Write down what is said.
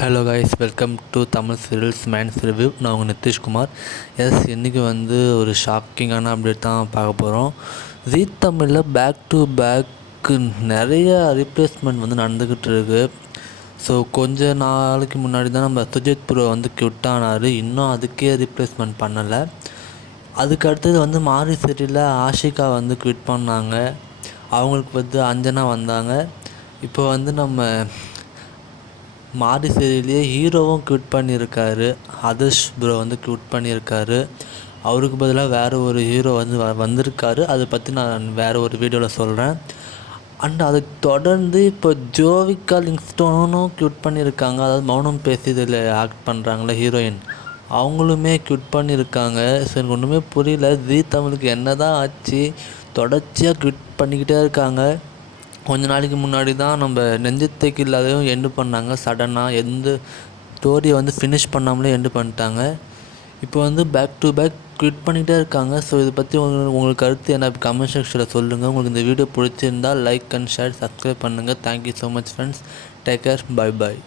Hello guys, welcome to Tamil serials மேன்ஸ் review. நான் உங்கள் நிதிஷ்குமார். இன்றைக்கி ஒரு ஷாக்கிங்கான அப்டேட் தான் பார்க்க போகிறோம். ஜீ தமிழில் பேக் டு பேக்கு நிறைய ரீப்ளேஸ்மெண்ட் நடந்துக்கிட்டு இருக்குது. ஸோ கொஞ்ச நாளைக்கு முன்னாடி தான் நம்ம சுஜித் ப்ரோ கியூட் ஆனார். இன்னும் அதுக்கே ரீப்ளேஸ்மெண்ட் பண்ணலை. அதுக்கு அடுத்தது மாரி சீரியலில் ஆஷிகா குவிட் பண்ணாங்க. அவங்களுக்கு அஞ்சனா வந்தாங்க. இப்போ நம்ம மாரி சீரியல்லையே ஹீரோவும் க்விட் பண்ணியிருக்காரு. ஆதர்ஷ் ப்ரோ க்விட் பண்ணியிருக்காரு. அவருக்கு பதிலாக வேறு ஒரு ஹீரோ வந்திருக்காரு. அதை பற்றி நான் வேறு ஒரு வீடியோவில் சொல்கிறேன். அண்ட் அதுக்கு தொடர்ந்து இப்போ ஜோவிகா லிங்க்ஸ்டோனும் க்விட் பண்ணியிருக்காங்க. அதாவது மௌனம் பேசி இதில் ஆக்ட் பண்ணுறாங்களே ஹீரோயின், அவங்களுமே க்விட் பண்ணியிருக்காங்க. ஸோ எனக்கு ஒன்றுமே புரியல, ஜீ தமிழுக்கு என்ன தான் ஆச்சு? தொடர்ச்சியாக க்விட் பண்ணிக்கிட்டே இருக்காங்க. கொஞ்ச நாளைக்கு முன்னாடி தான் நம்ம நெஞ்சத்தைக்கு இல்லாதையும் எண்டு பண்ணாங்க. சடனாக எந்த ஸ்டோரியை ஃபினிஷ் பண்ணாமலே எண்டு பண்ணிட்டாங்க. இப்போ பேக் டு பேக் க்விட் பண்ணிகிட்டே இருக்காங்க. ஸோ இதை பற்றி உங்களுக்கு கருத்து என்ன கமெண்ட் செக்ஷனில் சொல்லுங்கள். உங்களுக்கு இந்த வீடியோ பிடிச்சிருந்தால் லைக் அண்ட் ஷேர், சப்ஸ்கிரைப் பண்ணுங்கள். Thank you so much friends. Take care. Bye bye.